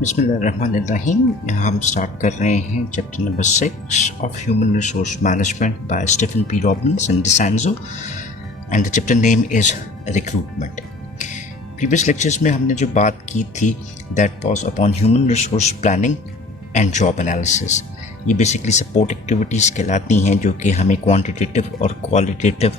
बिस्मिल्लाहिर्रहमानिर्रहीम। हम स्टार्ट कर रहे हैं chapter number 6 of human resource management by Stephen P Robbins and DeCenzo, and the chapter name is recruitment. Previous lectures में हमने जो बात की थी that was upon human resource planning and job analysis. ये बेसिकली सपोर्ट एक्टिविटीज़ कहलाती हैं जो कि हमें क्वांटिटेटिव और qualitative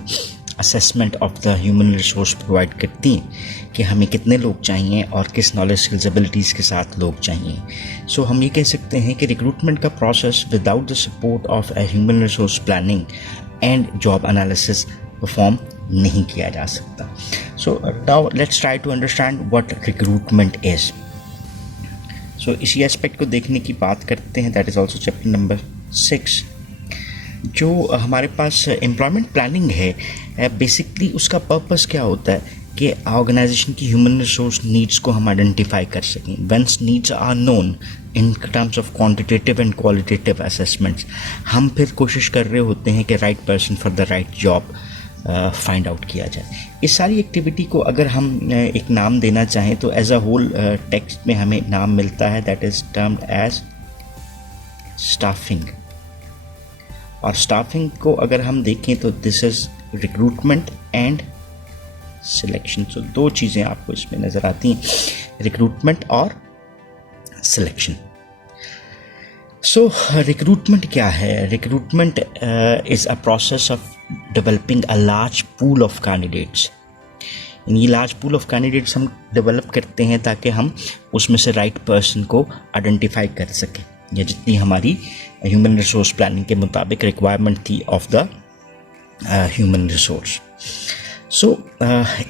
assessment of the human resource provide करती हैं कि हमें कितने लोग चाहिए और किस नॉलेज स्किल्स एबिलिटीज़ के साथ लोग चाहिए। सो हम ये कह सकते हैं कि रिक्रूटमेंट का process without the support of a human resource planning and job analysis perform नहीं किया जा सकता। So now let's try to understand what recruitment is. So इसी एस्पेक्ट को देखने की बात करते हैं, that is also chapter number 6। जो हमारे पास एम्प्लॉयमेंट प्लानिंग है, बेसिकली उसका पर्पस क्या होता है कि ऑर्गेनाइजेशन की ह्यूमन रिसोर्स नीड्स को हम आइडेंटिफाई कर सकें। Once needs are known in terms of quantitative and qualitative assessments, हम फिर कोशिश कर रहे होते हैं कि right person for the right job find out किया जाए। इस सारी एक्टिविटी को अगर हम एक नाम देना चाहें तो एज अ होल टेक्स्ट में हमें नाम मिलता है, that is termed as staffing. और स्टाफिंग को अगर हम देखें तो this is recruitment and selection. So दो चीज़ें आपको इसमें नज़र आती हैं, रिक्रूटमेंट और सिलेक्शन। सो रिक्रूटमेंट क्या है? Recruitment is a process of developing a large pool of candidates. ये लार्ज पूल ऑफ कैंडिडेट्स हम डेवलप करते हैं ताकि हम उसमें से राइट पर्सन को आइडेंटिफाई कर सकें, या जितनी हमारी ह्यूमन रिसोर्स प्लानिंग के मुताबिक रिक्वायरमेंट थी of the human resource. So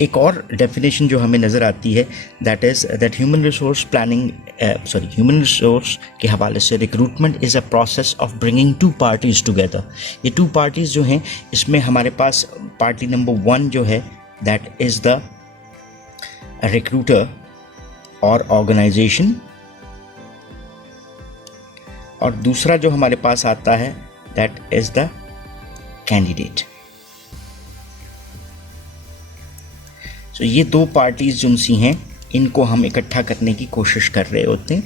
एक और डेफिनेशन जो हमें नज़र आती है that is that human resource planning human resource के हवाले से recruitment is a process of bringing two parties together. ये टू पार्टीज़ जो हैं, इसमें हमारे पास पार्टी नंबर 1 जो है दैट इज़ द रिक्रूटर और ऑर्गेनाइजेशन, और दूसरा जो हमारे पास आता है दैट इज़ द कैंडिडेट। सो ये दो पार्टीज़ जो सी हैं इनको हम इकट्ठा करने की कोशिश कर रहे होते हैं।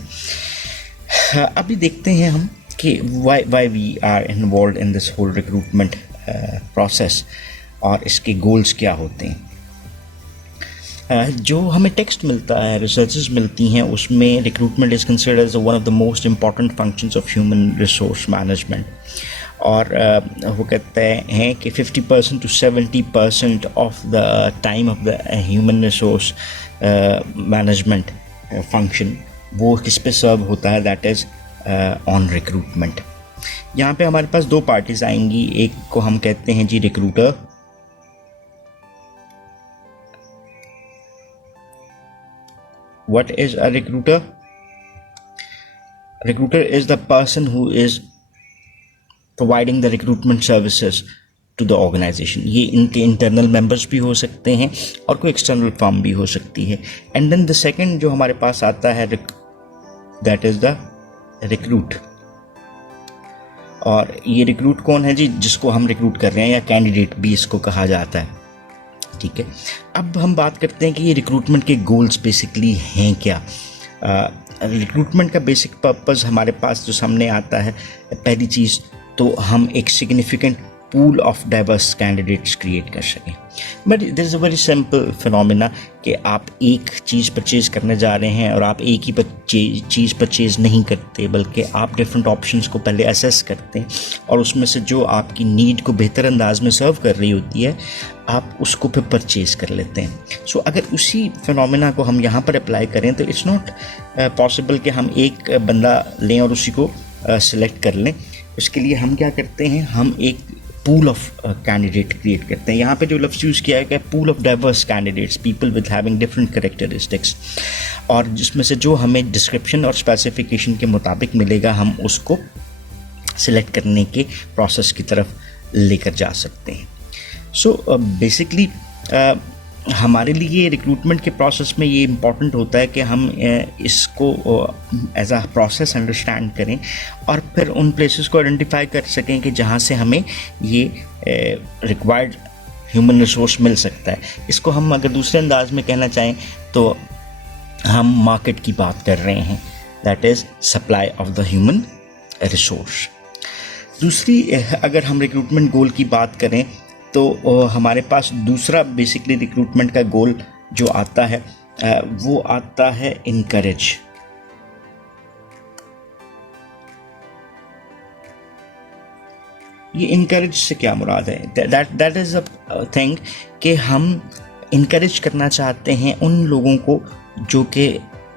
अभी देखते हैं हम कि why we are involve in this whole recruitment process और इसके गोल्स क्या होते हैं। जो हमें टेक्स्ट मिलता है, रिसर्चेस मिलती हैं, उसमें recruitment is considered as one of the most important functions of human resource management. और वो कहते हैं कि 50% to 70% of the time of the human resource management function वो किस पे सर्व होता है, दैट इज़ ऑन रिक्रूटमेंट। यहाँ पे हमारे पास दो पार्टीज़ आएंगी, एक को हम कहते हैं जी recruiter, what is a recruiter? Recruiter is the person who is providing the recruitment services to the organization. ये इनके इंटरनल मेंबर्स भी हो सकते हैं और कोई एक्सटर्नल फर्म भी हो सकती है। एंड देन द सेकंड जो हमारे पास आता है दैट इज द रिक्रूट। और ये रिक्रूट कौन है जी? जिसको हम रिक्रूट कर रहे हैं, या कैंडिडेट भी इसको कहा जाता है। ठीक है, अब हम बात करते हैं कि ये रिक्रूटमेंट के गोल्स बेसिकली हैं क्या। रिक्रूटमेंट का बेसिक पर्पस हमारे पास जो सामने आता है, पहली चीज़ तो हम एक significant pool of diverse candidates create कर सकें। But there is a very simple phenomena कि आप एक चीज़ परचेज़ करने जा रहे हैं और आप एक ही चीज़ परचेज़ नहीं करते, बल्कि आप डिफरेंट ऑप्शंस को पहले असेस करते हैं और उसमें से जो आपकी नीड को बेहतर अंदाज में सर्व कर रही होती है आप उसको फिर परचेज़ कर लेते हैं। सो अगर उसी फिनोमेना को हम यहाँ पर अप्लाई करें तो इट्स नॉट पॉसिबल कि हम एक बंदा लें और उसी को सिलेक्ट कर लें। उसके लिए हम क्या करते हैं, हम एक पूल ऑफ कैंडिडेट क्रिएट करते हैं। यहाँ पे जो लफ्ज़ यूज़ किया है कि pool of diverse candidates, people with having different characteristics, और जिसमें से जो हमें डिस्क्रिप्शन और स्पेसिफिकेशन के मुताबिक मिलेगा हम उसको सिलेक्ट करने के प्रोसेस की तरफ लेकर जा सकते हैं। सो बेसिकली हमारे लिए रिक्रूटमेंट के प्रोसेस में ये इम्पॉर्टेंट होता है कि हम इसको एज अ प्रोसेस अंडरस्टैंड करें और फिर उन प्लेसेस को आइडेंटिफाई कर सकें कि जहाँ से हमें ये रिक्वायर्ड ह्यूमन रिसोर्स मिल सकता है। इसको हम अगर दूसरे अंदाज में कहना चाहें तो हम मार्केट की बात कर रहे हैं। That is supply of the human resource. दूसरी, अगर हम रिक्रूटमेंट गोल की बात करें तो हमारे पास दूसरा बेसिकली रिक्रूटमेंट का गोल जो आता है वो आता है इनकरेज। ये इनकरेज से क्या मुराद है? दैट इज़ अ थिंग कि हम इनकरेज करना चाहते हैं उन लोगों को जो कि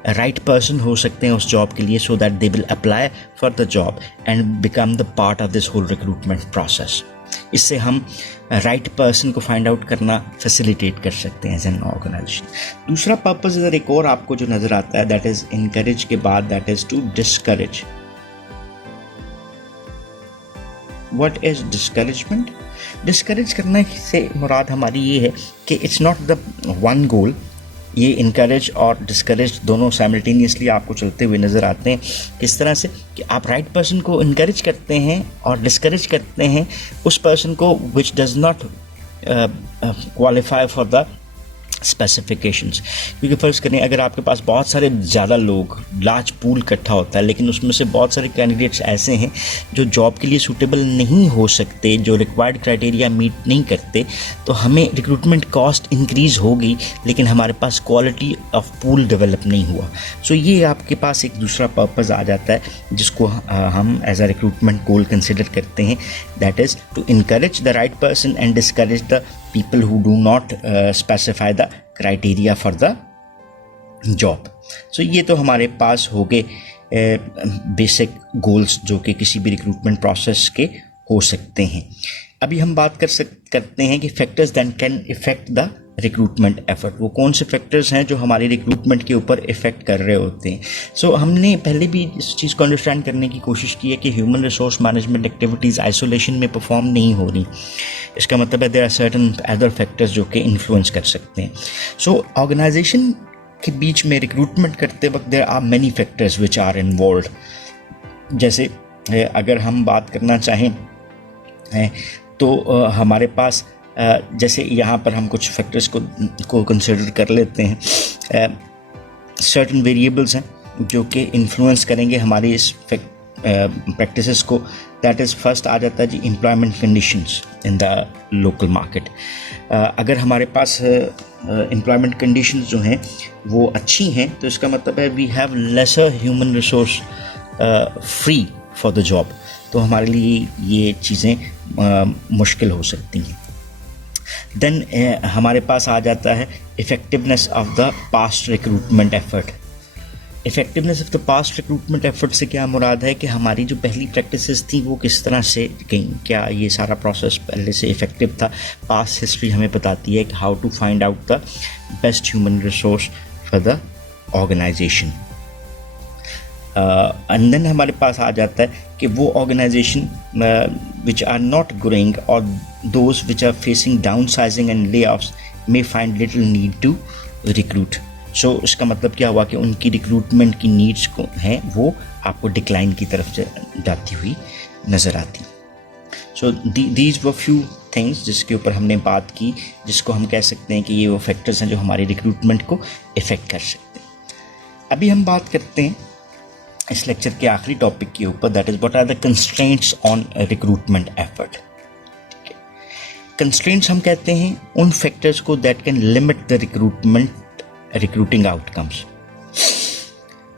राइट पर्सन हो सकते हैं उस जॉब के लिए, so that they will apply for the job and become the part of this whole recruitment process. इससे हम राइट पर्सन को फाइंड आउट करना फैसिलिटेट कर सकते हैं एज एन ऑर्गेनाइजेशन। दूसरा पर्पस इधर एक और आपको जो नज़र आता है, दैट इज़ इनकरेज के बाद that is to discourage. What is discouragement? Discourage करने से मुराद हमारी ये है कि it's not the one goal. ये इनकरेज और डिस्करेज दोनों साइमल्टेनियसली आपको चलते हुए नज़र आते हैं। किस तरह से कि आप राइट पर्सन को इनकरेज करते हैं और डिस्करेज करते हैं उस पर्सन को which does not qualify for the specifications. क्योंकि फ़र्ज़ करें अगर आपके पास बहुत सारे ज़्यादा लोग, लार्ज पूल इकट्ठा होता है, लेकिन उसमें से बहुत सारे कैंडिडेट्स ऐसे हैं जो जॉब के लिए सूटेबल नहीं हो सकते, जो रिक्वायर्ड क्राइटेरिया मीट नहीं करते, तो हमें रिक्रूटमेंट कॉस्ट इंक्रीज़ होगी लेकिन हमारे पास क्वालिटी ऑफ पूल डेवलप नहीं हुआ। सो ये आपके पास एक दूसरा पर्पज़ आ जाता है जिसको हम as a recruitment goal consider करते हैं, that is to encourage the right person and discourage the people who do not specify the criteria for the job. So ये तो हमारे पास हो गए बेसिक गोल्स जो कि किसी भी रिक्रूटमेंट प्रोसेस के हो सकते हैं। अभी हम बात करते हैं कि factors that can effect the recruitment effort. वो कौन से फैक्टर्स हैं जो हमारी रिक्रूटमेंट के ऊपर इफ़ेक्ट कर रहे होते हैं। सो हमने पहले भी इस चीज़ को अंडरस्टैंड करने की कोशिश की है कि human resource management activities isolation में परफॉर्म नहीं हो रही। इसका मतलब है there are certain other factors जो कि इन्फ्लुएंस कर सकते हैं। सो ऑर्गेनाइजेशन के बीच में रिक्रूटमेंट करते वक्त there are many factors which are involve. जैसे अगर हम बात करना चाहें तो हमारे पास जैसे यहाँ पर हम कुछ फैक्टर्स को कंसिडर कर लेते हैं। सर्टेन वेरिएबल्स हैं जो कि इन्फ्लुएंस करेंगे हमारी इस प्रैक्टिसेस को। दैट इज़ फर्स्ट आ जाता है जी employment conditions in the local market. अगर हमारे पास एम्प्लॉयमेंट कंडीशंस जो हैं वो अच्छी हैं तो इसका मतलब है we have lesser human resource free for the job, तो हमारे लिए ये चीज़ें मुश्किल हो सकती हैं। देन हमारे पास आ जाता है effectiveness of the past recruitment effort. Effectiveness of the past recruitment effort से क्या मुराद है कि हमारी जो पहली प्रैक्टिसेस थी वो किस तरह से गई, क्या ये सारा प्रोसेस पहले से इफ़ेक्टिव था। पास्ट हिस्ट्री हमें बताती है कि how to find out the best human resource for the organisation. And then हमारे पास आ जाता है कि वो organisation which are not growing और those which are facing downsizing and layoffs may find little need to recruit. So इसका मतलब क्या हुआ कि उनकी रिक्रूटमेंट की नीड्स को हैं वो आपको डिक्लाइन की तरफ से जाती हुई नज़र आती। So these were few things जिसके ऊपर हमने बात की, जिसको हम कह सकते हैं कि ये वो फैक्टर्स हैं जो हमारी रिक्रूटमेंट को इफ़ेक्ट कर सकते हैं। अभी हम बात करते हैं इस लेक्चर के आखिरी टॉपिक के ऊपर, that is what are the constraints on recruitment effort. Constraints हम कहते हैं उन फैक्टर्स को that can limit the recruiting outcomes,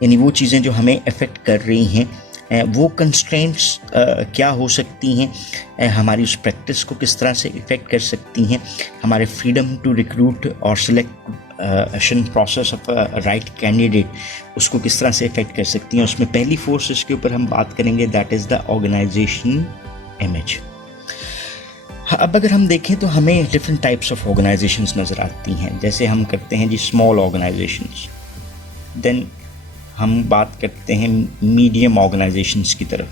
यानी वो चीज़ें जो हमें अफेक्ट कर रही हैं वो कंस्ट्रेंट्स क्या हो सकती हैं, हमारी उस प्रैक्टिस को किस तरह से इफ़ेक्ट कर सकती हैं, हमारे फ्रीडम टू रिक्रूट और selection process of right candidate उसको किस तरह से इफ़ेक्ट कर सकती हैं। उसमें पहली फोर्स के ऊपर हम बात करेंगे that is the organization image. अब अगर हम देखें तो हमें डिफरेंट टाइप्स ऑफ ऑर्गेनाइजेशंस नज़र आती हैं। जैसे हम करते हैं जी स्मॉल ऑर्गेनाइजेशंस, देन हम बात करते हैं मीडियम ऑर्गेनाइजेशंस की तरफ।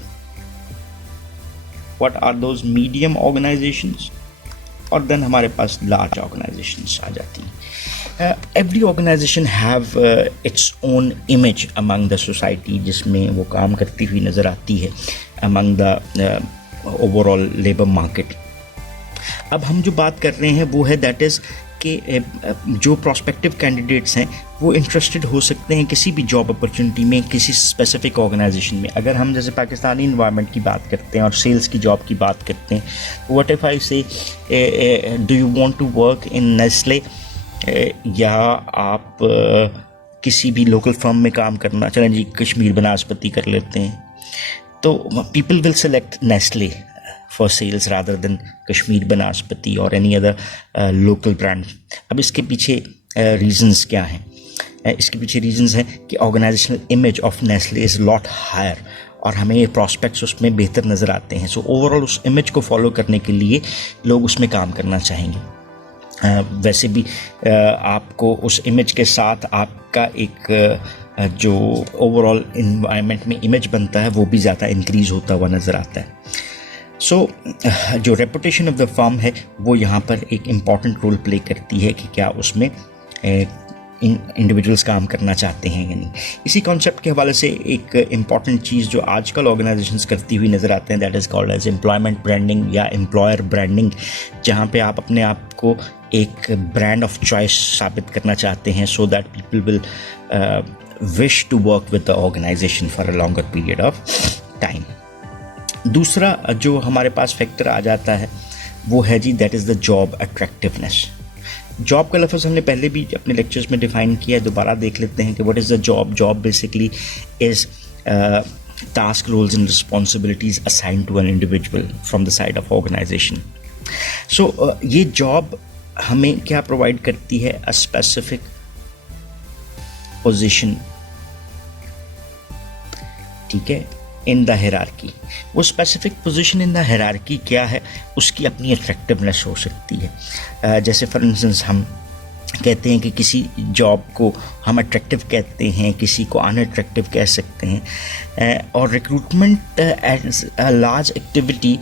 What are those medium organizations, और देन हमारे पास लार्ज ऑर्गेनाइजेशंस आ जाती हैं। Every organization have its own image among the society जिसमें वो काम करती हुई नज़र आती है among the overall labour market. अब हम जो बात कर रहे हैं वो है दैट इज़ कि जो प्रॉस्पेक्टिव कैंडिडेट्स हैं वो इंटरेस्टेड हो सकते हैं किसी भी जॉब अपॉर्चुनिटी में किसी स्पेसिफिक ऑर्गेनाइजेशन में। अगर हम जैसे पाकिस्तानी इन्वायरमेंट की बात करते हैं और सेल्स की जॉब की बात करते हैं, what if I say do you want to work in Nestle, या आप किसी भी लोकल फर्म में काम करना, चलें जी कश्मीर बनास्पति कर लेते हैं, तो people will select Nestle for sales rather than Kashmir Vanaspati और एनी अदर लोकल ब्रांड। अब इसके पीछे रीजंस क्या हैं? इसके पीछे रीजंस हैं कि organizational image of Nestle is lot higher और हमें ये प्रॉस्पेक्ट्स उसमें बेहतर नज़र आते हैं। सो ओवरऑल उस इमेज को फॉलो करने के लिए लोग उसमें काम करना चाहेंगे। वैसे भी आपको उस इमेज के साथ आपका एक जो ओवरऑल इन्वायरमेंट में इमेज बनता है वो भी ज़्यादा इंक्रीज़ होता हुआ नज़र आता है। सो जो रेपुटेशन ऑफ द फर्म है वो यहाँ पर एक इम्पॉर्टेंट रोल प्ले करती है कि क्या उसमें इंडिविजुअल्स काम करना चाहते हैं या नहीं। इसी कॉन्सेप्ट के हवाले से एक इम्पॉर्टेंट चीज़ जो आजकल ऑर्गेनाइजेशंस करती हुई नज़र आते हैं, that is called as employment branding या एम्प्लॉयर ब्रांडिंग, जहाँ पे आप अपने आप को एक ब्रांड ऑफ चॉइस साबित करना चाहते हैं so that people will wish to work with the organisation for a longer period of time. दूसरा जो हमारे पास फैक्टर आ जाता है वो है जी that is the job attractiveness. Job का लफ्ज़ हमने पहले भी अपने लेक्चर्स में डिफ़ाइन किया है, दोबारा देख लेते हैं कि what is the job. Job basically is task, roles and responsibilities assign to an individual from the side of organisation. So ये जॉब हमें क्या प्रोवाइड करती है? अ स्पेसिफिक पोजीशन, ठीक है, इन द हायरार्की। वो specific position in the hierarchy क्या है, उसकी अपनी अट्रैक्टिवनेस हो सकती है। जैसे फॉर इंस्टेंस हम कहते हैं कि किसी जॉब को हम अट्रैक्टिव कहते हैं, किसी को अनअट्रैक्टिव कह सकते हैं। और recruitment as a large activity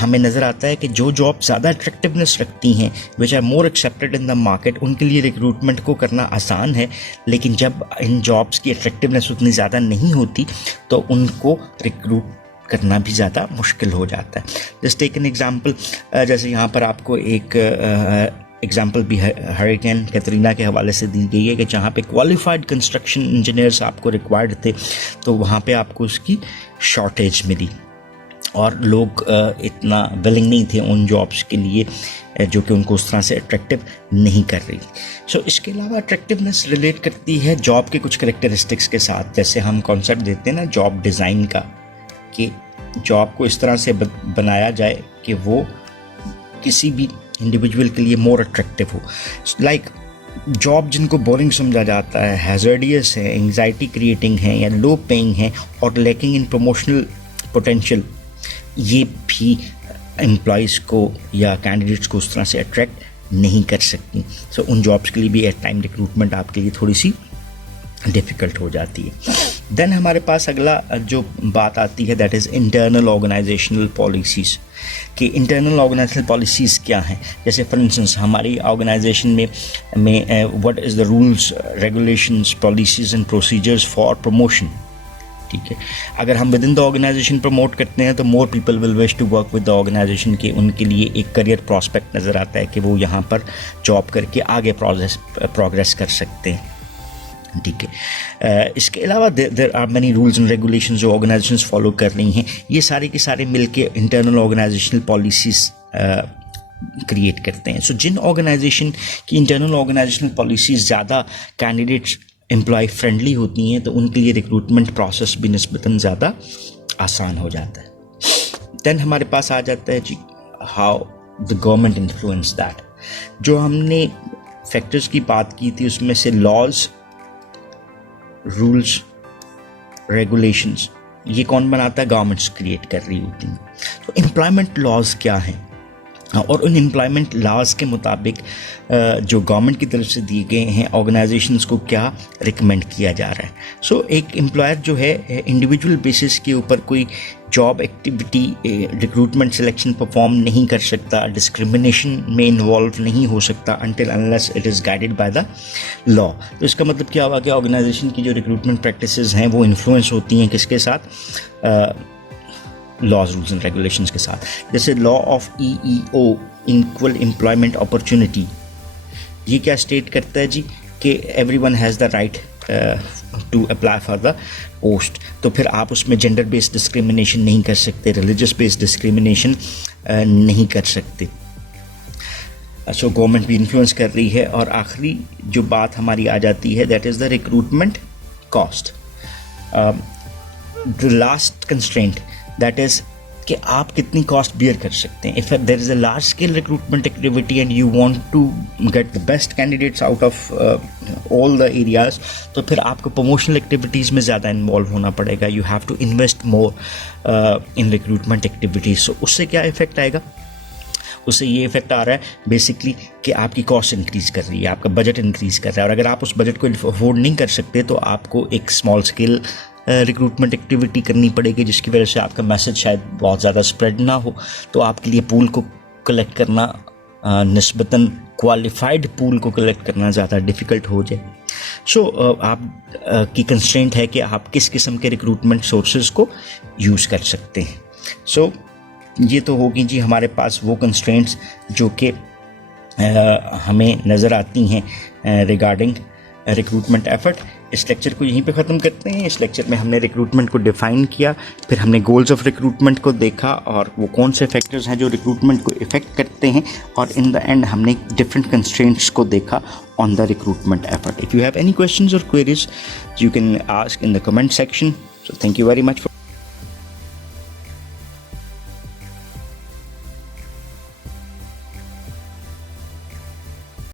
हमें नज़र आता है कि जो जॉब ज़्यादा अट्रैक्टिवनेस रखती हैं, which are more accepted in the market, उनके लिए रिक्रूटमेंट को करना आसान है। लेकिन जब इन जॉब्स की अट्रैक्टिवनेस उतनी ज़्यादा नहीं होती तो उनको रिक्रूट करना भी ज़्यादा मुश्किल हो जाता है। जस्ट टेक एन एग्जाम्पल, जैसे यहाँ पर आपको एक एग्जाम्पल भी हरिकेन कैटरीना के हवाले से दी गई है कि जहाँ पे क्वालिफाइड कंस्ट्रक्शन इंजीनियर्स आपको रिक्वायर्ड थे तो वहाँ पे आपको उसकी शॉर्टेज मिली और लोग इतना विलिंग नहीं थे उन जॉब्स के लिए जो कि उनको उस तरह से अट्रैक्टिव नहीं कर रही। सो इसके अलावा अट्रैक्टिवनेस रिलेट करती है जॉब के कुछ करेक्टरिस्टिक्स के साथ। जैसे हम कॉन्सेप्ट देते हैं ना जॉब डिज़ाइन का, कि जॉब को इस तरह से बनाया जाए कि वो किसी भी इंडिविजुअल के लिए मोर अट्रैक्टिव हो। लाइक जॉब जिनको बोरिंग समझा जाता है, हैज़र्डियस है, एंग्जाइटी क्रिएटिंग है या लो पेइंग है और लैकिंग इन प्रमोशनल पोटेंशियल, ये भी एम्प्लॉयज़ को या कैंडिडेट्स को उस तरह से अट्रैक्ट नहीं कर सकती। सो उन जॉब्स के लिए भी एट टाइम रिक्रूटमेंट आपके लिए थोड़ी सी डिफ़िकल्ट हो जाती है। देन हमारे पास अगला जो बात आती है that is internal organisational policies, कि इंटरनल ऑर्गेनाइजेशनल पॉलिसीज़ क्या हैं। जैसे फॉर इंस्टेंस हमारी ऑर्गेनाइजेशन में what is the rules, regulations, policies and procedures for promotion, ठीक है। अगर हम within the organisation promote करते हैं तो more people will wish to work with the organisation, के उनके लिए एक करियर प्रॉस्पेक्ट नज़र आता है कि वो यहाँ पर जॉब करके आगे प्रोग्रेस कर सकते हैं, ठीक है। इसके अलावा there are many rules and regulations जो ऑर्गेनाइजेशंस फॉलो कर रही हैं। ये सारे के सारे मिलके इंटरनल ऑर्गेनाइजेशनल पॉलिसीज़ क्रिएट करते हैं। सो जिन ऑर्गेनाइजेशन की इंटरनल ऑर्गेनाइजेशनल पॉलिसीज़ ज़्यादा कैंडिडेट्स एम्प्लॉय फ्रेंडली होती हैं तो उनके लिए रिक्रूटमेंट प्रोसेस भी निस्बतन ज़्यादा आसान हो जाता है। देन हमारे पास आ जाता है जी how the government influence that. जो हमने फैक्टर्स की बात की थी उसमें से लॉज, रूल्स, रेगुलेशंस, ये कौन बनाता है? गवर्नमेंट्स क्रिएट कर रही होती हैं। तो एम्प्लॉयमेंट लॉज क्या हैं और उन एम्प्लॉयमेंट लॉज के मुताबिक जो गवर्नमेंट की तरफ से दिए गए हैं ऑर्गेनाइजेशंस को क्या रिकमेंड किया जा रहा है। सो एक एम्प्लॉयर जो है इंडिविजुअल बेसिस के ऊपर कोई job activity, recruitment selection perform नहीं कर सकता, डिस्क्रिमिनेशन में इन्वॉल्व नहीं हो सकता until unless it is guided by the law. तो इसका मतलब क्या हुआ कि ऑर्गेनाइजेशन की जो रिक्रूटमेंट प्रैक्टिसेस हैं वो इन्फ्लुएंस होती हैं किसके साथ? लॉज, रूल्स एंड रेगुलेशंस के साथ। जैसे law of EEO, equal employment opportunity, ये क्या स्टेट करता है जी कि everyone has the right to apply for the post. तो फिर आप उसमें जेंडर बेस्ड डिस्क्रिमिनेशन नहीं कर सकते, रिलीजियस बेस्ड डिस्क्रिमिनेशन नहीं कर सकते। सो गवर्नमेंट भी इन्फ्लुएंस कर रही है। और आखिरी जो बात हमारी आ जाती है, that is the recruitment cost. The last constraint that is कि आप कितनी कॉस्ट बियर कर सकते हैं। If there is a large scale recruitment activity and you want to get the best candidates out of all the areas, तो फिर आपको promotional activities में ज़्यादा इन्वॉल्व होना पड़ेगा। You have to invest more in recruitment activities. So उससे क्या effect आएगा? उससे ये इफेक्ट आ रहा है बेसिकली कि आपकी कॉस्ट इंक्रीज़ कर रही है, आपका बजट इंक्रीज़ कर रहा है। और अगर आप उस बजट को अफोर्ड नहीं कर सकते तो आपको एक स्मॉल स्केल रिक्रूटमेंट एक्टिविटी करनी पड़ेगी, जिसकी वजह से आपका मैसेज शायद बहुत ज़्यादा स्प्रेड ना हो। तो आपके लिए पूल को कलेक्ट करना, निस्बतन क्वालिफाइड पूल को कलेक्ट करना ज़्यादा डिफ़िकल्ट हो जाए। सो आप की कंस्ट्रेंट है कि आप किस किस्म के रिक्रूटमेंट सोर्सेज को यूज़ कर सकते हैं। सो ये तो होगी जी हमारे पास वो कंस्ट्रेंट्स जो कि हमें नज़र आती हैं रिगार्डिंग रिक्रूटमेंट एफर्ट। इस लेक्चर को यहीं पे ख़त्म करते हैं। इस लेक्चर में हमने रिक्रूटमेंट को डिफ़ाइन किया, फिर हमने गोल्स ऑफ रिक्रूटमेंट को देखा और वो कौन से फैक्टर्स हैं जो रिक्रूटमेंट को इफ़ेक्ट करते हैं, और इन द एंड हमने डिफरेंट कंस्ट्रेंट्स को देखा on the recruitment effort. If you have any questions और queries, you can ask in the comment section. So thank you very much for